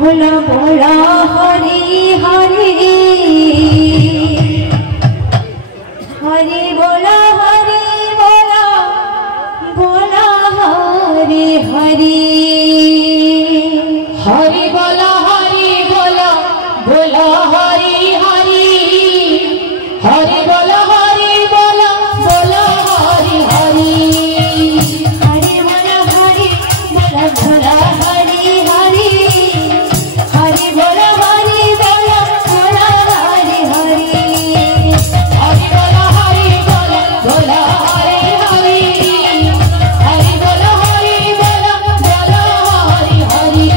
बोला बोला हरि हरि हरि बोला बोला बोला हरि हरि हरि बोला बोला बोला हरि हरि हरि बोला बोला बोला हरि हरि हरि बोला बोला बोला हरि हरि हरि बोला बोला बोला हरि हरि हरि बोला बोला बोला हरि हरि हरि बोला बोला बोला हरि हरि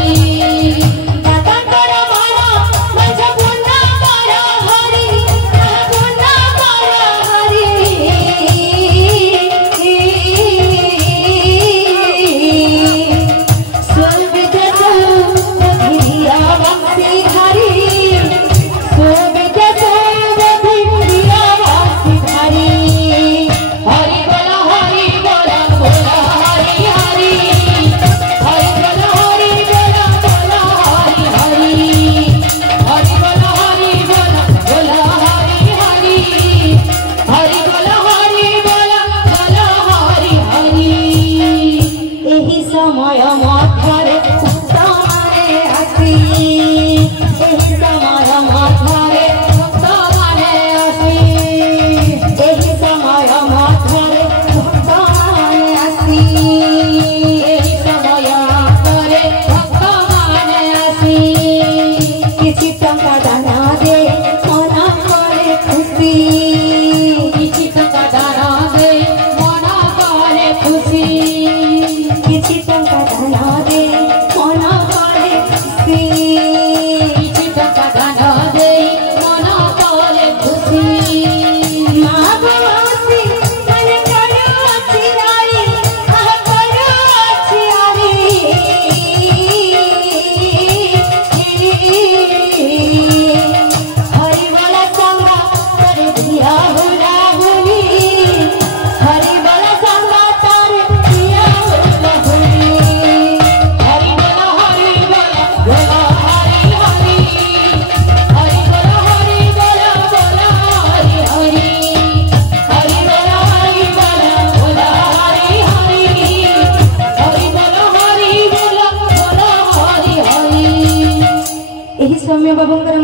दाता करा मारा माझा पुन्हा करा हरि पुन्हा करा हरि समय मध्य भक्तमाने आसी समय मध्य भक्तमाने आसी समय मध्य भक्तमाने आसी समय मध्य भक्तमाने आसी किछि टंका दाना दे मन करे खुशी किछि टंका दाना दे मन करे खुशी किछि टंका दाना दे मन करे खुशी किछि टंका दाना दे मन करे खुशी माँ बासी मन करू अछि राई आह करू अछि आरी हरि वाला संगा करे दिया हुला हुली हरि वाला संगा तारे दिया हुला हुली हरि बोला बोला हरि हरि हरि बोला बोला बोला हरि हरि हरि बोला बोला हरि हरि हरि बोला बोला बोला हरि हरि एही सौम्य बाबूंकर